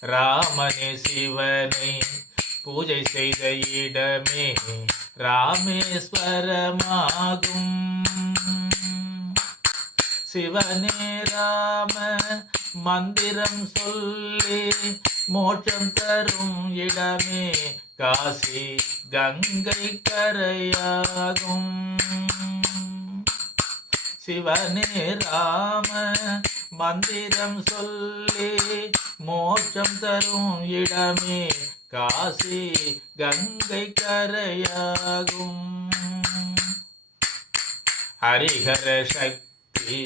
ராமனே சிவனை பூஜை செய்த இடமே ராமேஸ்வரமாகும். சிவனே ராம மந்திரம் சொல்லி மோட்சம் தரும் இடமே காசி கங்கை கரையாகும். சிவனே ராம மந்திரம் சொல்லி மோட்சம் தரும் இடமே காசி கங்கை கரையாகும். ஹரிஹர சக்தி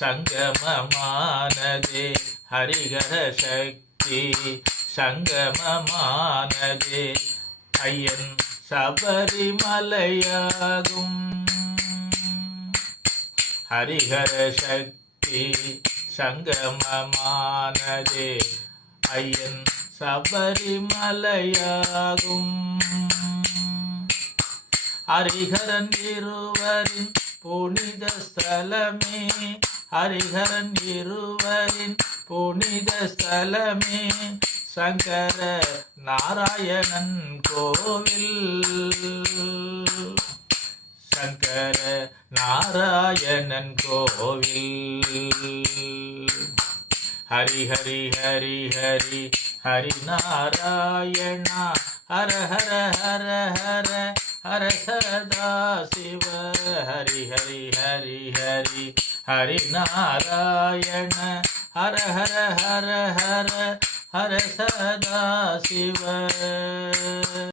சங்கமமானதே ஹரிஹர சக்தி சங்கமமானதே ஐயன் சபரிமலையாகும். ஹரிஹர சக்தி சங்கமமானதே. ஐயன் சபரிமலையாகும். ஹரிஹரன் இருவரின் புனித ஸ்தலமே. ஹரிஹரன் இருவரின் புனித ஸ்தலமே. சங்கர நாராயணன் கோவில். சங்கர நாராயணன் கோவில். ஹரி ஹரி ஹரி ஹரி ஹரி நாராயணா. ஹர ஹர ஹர ஹர ஹர சதா சிவ. ஹரி ஹரி ஹரி ஹரி ஹரி நாராயண. ஹர ஹர ஹர ஹர ஹர சதா சிவ.